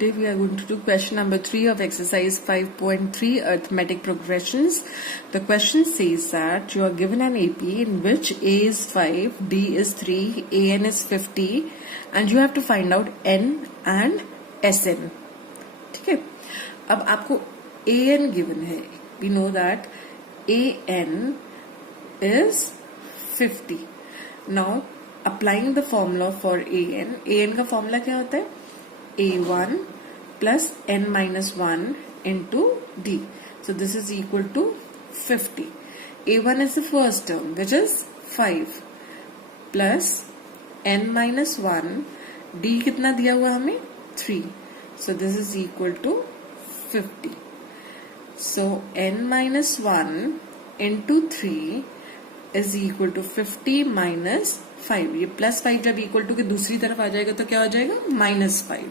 today we are going to do question number 3 of exercise 5.3 arithmetic progressions. The question says that you are given an AP in which A is 5, D is 3, AN is 50 and you have to find out N and SN. ठीक है, अब आपको AN given है. We know that AN is 50. Now applying the formula for AN का formula क्या होता है? A1 plus N minus 1 into D. So this is equal to 50. A1 is the first term, which is 5 plus N minus 1. D कितना दिया हुआ हमें? 3. So this is equal to 50. So N minus 1 into 3 is equal to 50 minus 5. ये plus 5 जब equal to के दूसरी तरफ आ जाएगा तो क्या हो जाएगा? -5.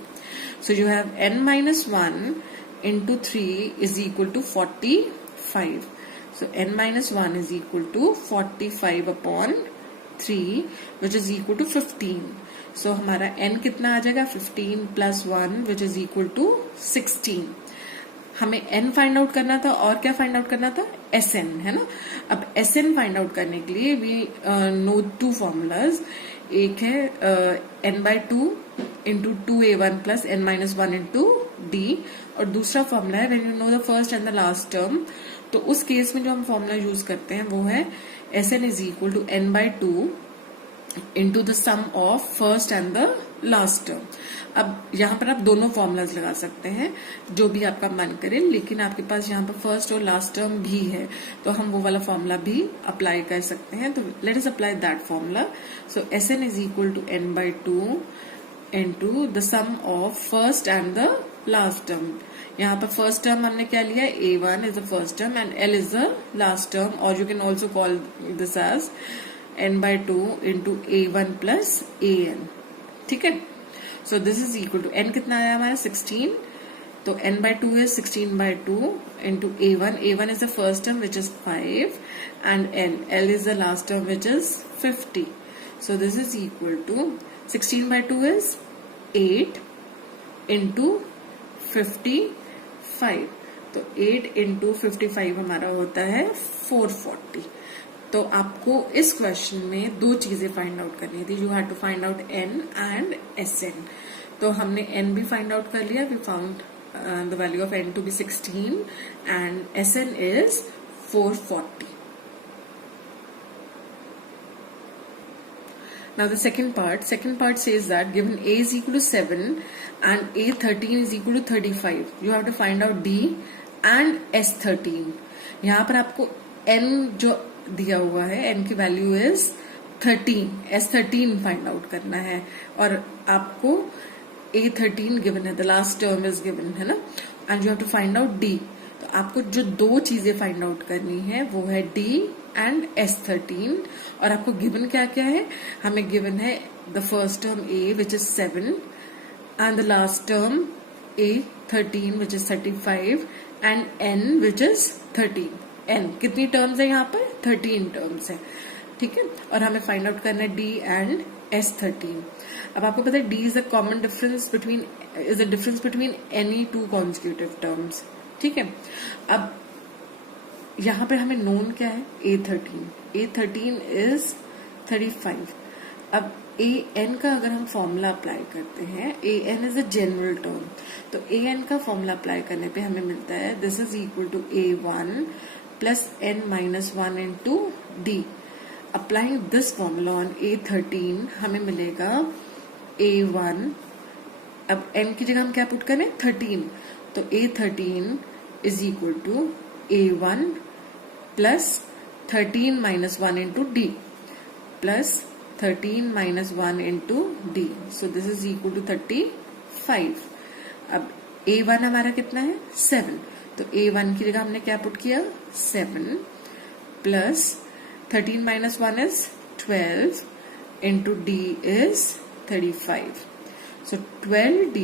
So you have N minus 1 into 3 is equal to 45. So N minus 1 is equal to 45 upon 3 which is equal to 15. So हमारा N कितना आ जाएगा? 15 plus 1 which is equal to 16. हमें N फाइंड आउट करना था और क्या फाइंड आउट करना था? SN, है ना. अब SN फाइंड आउट करने के लिए वी नो टू फॉर्मूलाज. एक है N/2 into 2A1 plus N minus 1 into D और दूसरा फॉर्मूला है when you know the first and the last term. तो उस केस में जो हम फॉर्मूला यूज करते हैं वो है SN is equal to N/2 into the sum of first and the last term. अब यहाँ पर आप दोनों फॉर्मूलाज लगा सकते हैं जो भी आपका मन करे, लेकिन आपके पास यहाँ पर फर्स्ट और लास्ट टर्म भी है तो हम वो वाला फॉर्मूला भी अप्लाई कर सकते हैं. तो let us apply that formula. So SN is equal to N/2 into the sum of first and the last term. यहाँ पर फर्स्ट टर्म हमने क्या लिया? A1 is the first term and L is the last term, or you can also call this as N/2 into A1 plus AN. ठीक है. So this is equal to N कितना आया हमारा? 16. तो N/2 is 16/2 into A1. A1 is the first term which is 5 and L is the last term which is 50. So this is equal to 16/2 is 8 into 55. तो 8 into 55 हमारा होता है 440. तो आपको इस क्वेश्चन में दो चीजें फाइंड आउट करनी थी. You had to find out N and SN. तो हमने N भी फाइंड आउट कर लिया. We found the value of N to be 16 and SN is 440. Now the second part says that given A is equal to 7 and A13 is equal to 35, you have to find out D and S13. यहाँ पर आपको N जो दिया हुआ है, N की value is 13, S13 find out करना है और आपको A13 गिवन है, the last term is given, है ना. And you have to find out D. तो आपको जो दो चीजें फाइंड आउट करनी है वो है D एंड S13. और आपको गिवन क्या क्या है? हमें गिवन है the first term A which is 7 and the last term A13 which is 35 and N which is 13. N कितनी टर्म्स है यहाँ पर? 13 टर्म्स है. ठीक है. और हमें फाइंड आउट करना है D एंड S13. अब आपको पता है D is the common difference between any two consecutive terms. ठीक है. अब यहाँ पर हमें नोन क्या है? A13 is 35. अब AN का अगर हम फॉर्मूला अप्लाई करते हैं, AN is a general term, तो AN का फॉर्मूला अप्लाई करने पे हमें मिलता है this is equal to A1 plus N minus 1 into D. Applying this formula on A13 हमें मिलेगा A1. अब N की जगह हम क्या पुट करें? 13. तो A13 is equal to A1 plus 13 minus 1 into D plus 13 minus 1 into D. So this is equal to 35. अब A1 हमारा कितना है? 7. तो A1 की जगह हमने क्या पुट किया? 7 plus 13 minus 1 is 12 into D is 35. So 12D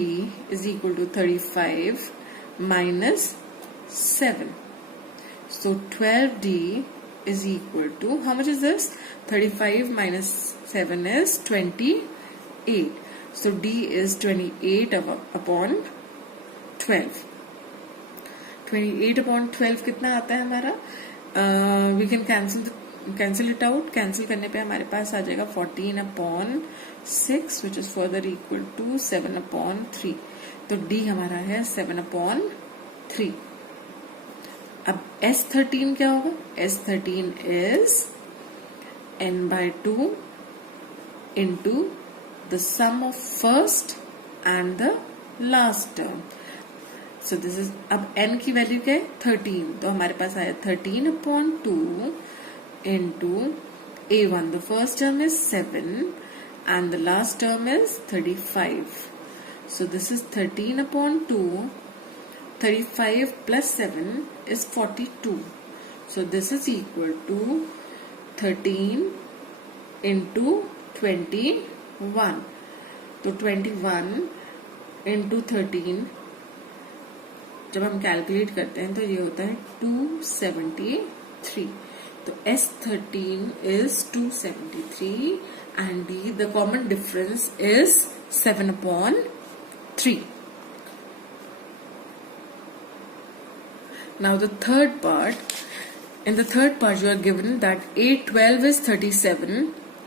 is equal to 35 minus 7. So 12D is equal to, how much is this? 35 minus 7 is 28. So D is 28 upon 12. 28/12 कितना आता है हमारा? We can cancel it out. Cancel करने पे हमारे पास आ जाएगा 14/6 which is further equal to 7/3. तो डी हमारा है 7/3. अब S13 क्या होगा? S13 is n/2 into the sum of first and the last term. So this is, अब n की वैल्यू क्या है? 13. तो हमारे पास आया 13/2 into a1. The first term is 7 and the last term is 35. So this is 13/2. 35 plus 7 is 42. So this is equal to 13 into 21. तो 21 into 13 जब हम कैलकुलेट करते हैं तो ये होता है 273. तो S13 is 273 and D, the common difference is 7/3. Now the third part. In the third part you are given that A12 is 37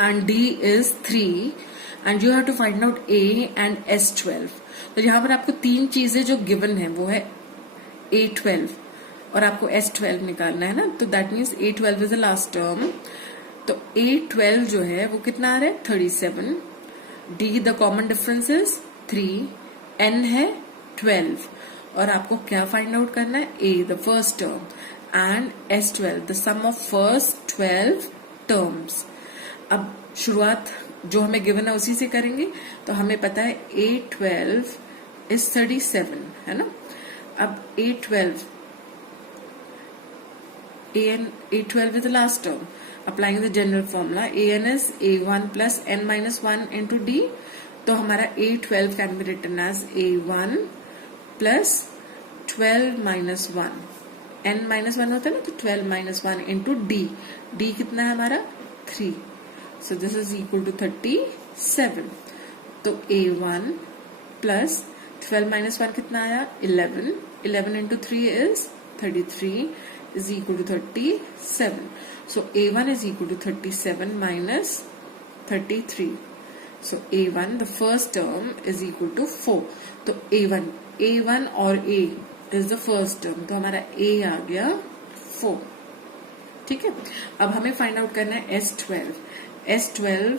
and D is 3 and you have to find out A and S12. तो यहाँ पर आपको तीन चीजें जो given है वो है A12 और आपको S12 निकालना है ना. तो that means A12 is the last term. तो A12 जो है वो कितना आ रहा है? 37. D the common difference is 3. N है 12 और आपको क्या फाइंड आउट करना है? A the first term and S12 the sum of first 12 terms. अब शुरुआत जो हमें गिवन है उसी से करेंगे. तो हमें पता है A12 is 37 है ना. अब A12 is the last term. Applying the general formula, AN is A1 plus N minus 1 into D. तो हमारा A12 can be written as A1 plus 12 minus 1. N minus 1 होता है ना, तो 12 minus 1 into D. D कितना है हमारा? 3. So this is equal to 37. तो A1 plus 12 minus 1 कितना आया? 11. 11 into 3 is 33 is equal to 37. So A1 is equal to 37 minus 33. So A1, the first term, is equal to 4. तो A1 और A is the first term. तो हमारा A आ गया 4. ठीक है. अब हमें फाइंड आउट करना है S12. S12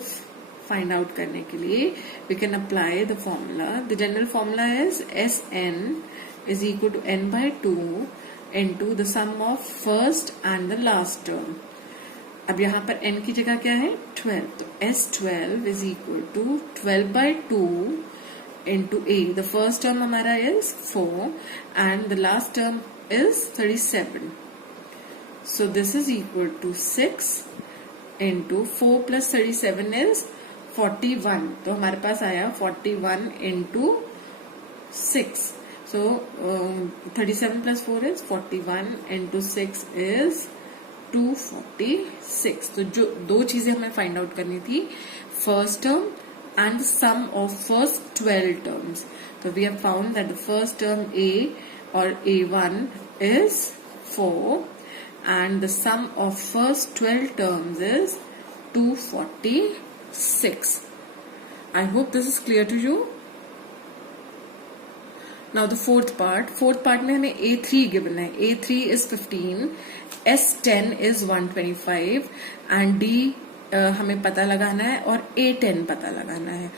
फाइंड आउट करने के लिए we can apply the formula. The general formula is Sn is equal to n/2 into the sum of first and the last term. अब यहाँ पर n की जगह क्या है? 12. तो S12 is equal to 12/2 into A. The first term हमारा is 4 and the last term is 37. So this is equal to 6 into 4 plus 37 is 41. तो हमारे पास आया 41 into 6. So 37 plus 4 is 41 into 6 is 246. तो जो दो चीजें हमें फाइंड आउट करनी थी, first term and the sum of first 12 terms. So we have found that the first term A or A1 is 4 and the sum of first 12 terms is 246. I hope this is clear to you. Now the fourth part में हमें A3 given है. A3 is 15, S10 is 125 and D हमें पता लगाना है और A10 पता लगाना है.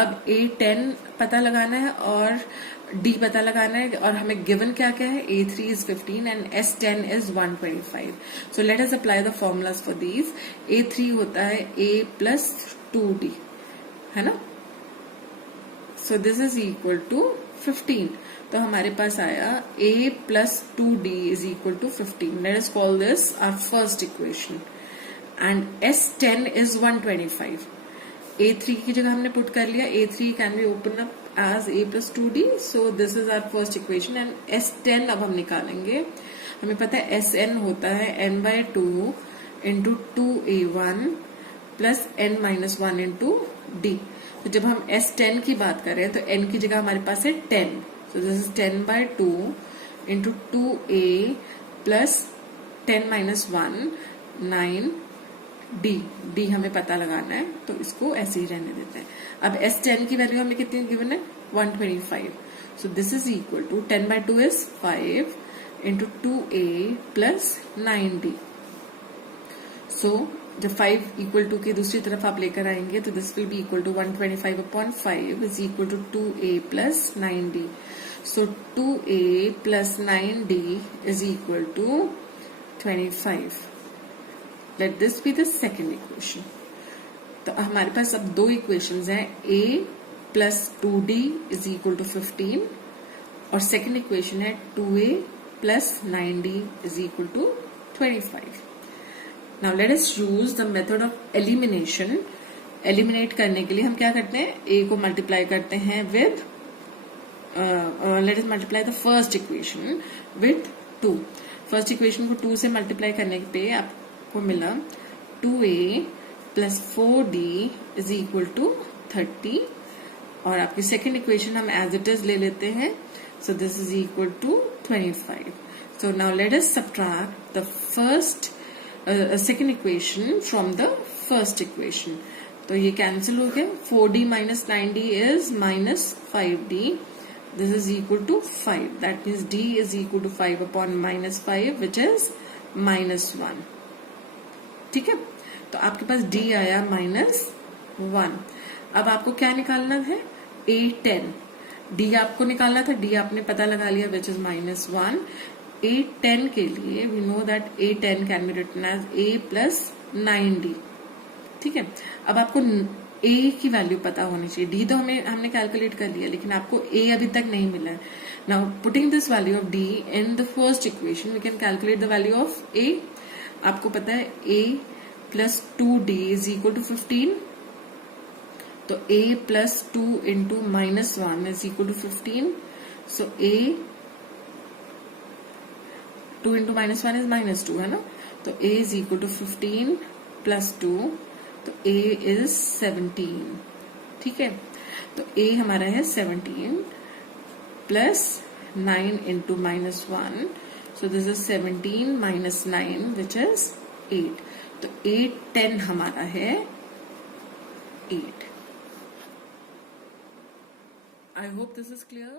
अब A10 पता लगाना है और D पता लगाना है और हमें गिवन क्या क्या है? A3 is 15 and S10 is 125. So let us apply the formulas for these. A3 होता है A plus 2D है ना. So this is equal to 15. तो हमारे पास आया A plus 2D is equal to 15. Let us call this our first equation. And S10 is 125. A3 की जगह हमने पुट कर लिया. A3 can be opened up as A plus 2D. So this is our first equation. And S10 अब हम निकालेंगे. हमें पता है Sn होता है n/2 into 2A1 plus n minus 1 into D. तो जब हम S10 की बात कर रहे हैं तो n की जगह हमारे पास है 10. So this is 10 by 2 into 2a plus 10 minus 1, 9d. d हमें पता लगाना है, तो इसको ऐसे ही रहने देते हैं. अब S10 की वैल्यू हमें कितनी गिवन है? 125. So this is equal to 10 by 2 is 5 into 2a plus 9d. So जब 5 इक्वल टू के दूसरी तरफ आप लेकर आएंगे तो this will be equal to 125/5 is equal to 2a plus 9d. So 2a plus 9d is equal to 25. Let this be the second equation. तो हमारे पास अब दो इक्वेशंस हैं. a plus 2d is equal to 15 और second equation है 2a plus 9d is equal to 25. Now let us use the method of elimination. Eliminate करने के लिए हम क्या करते हैं? a को मल्टीप्लाई करते हैं with let us multiply the first equation with 2. First equation को 2 से मल्टीप्लाई करने पे आपको मिला 2a plus 4d is equal to 30 और आपकी सेकेंड इक्वेशन हम एज इट इज ले लेते हैं. So this is equal to 25. So now let us subtract the first second equation from the first equation. तो ये कैंसिल हो गया. 4d minus 9d is minus 5d. This is equal to 5. That means d is equal to 5 upon minus 5 which is minus 1. ठीक है, तो आपके पास d आया -1. अब आपको क्या निकालना है? a10. d आपको निकालना था, d आपने पता लगा लिया which is -1. a10 के लिए we know that a10 can be written as a plus 9d. ठीक है, अब आपको a की वैल्यू पता होनी चाहिए. d तो हमने कैलकुलेट कर लिया, लेकिन आपको a अभी तक नहीं मिला है. Now putting this value of d in the first equation we can calculate the value of a. आपको पता है a plus 2d is equal to 15. तो a plus 2 into -1 is equal to 15. So a 2 into -1 is -2 है ना. तो a is equal to 15 plus 2. तो a is 17. ठीक है, तो a हमारा है 17 plus 9 into -1. So this is 17 minus 9 which is 8. तो 8 10 हमारा है 8. I hope this is clear.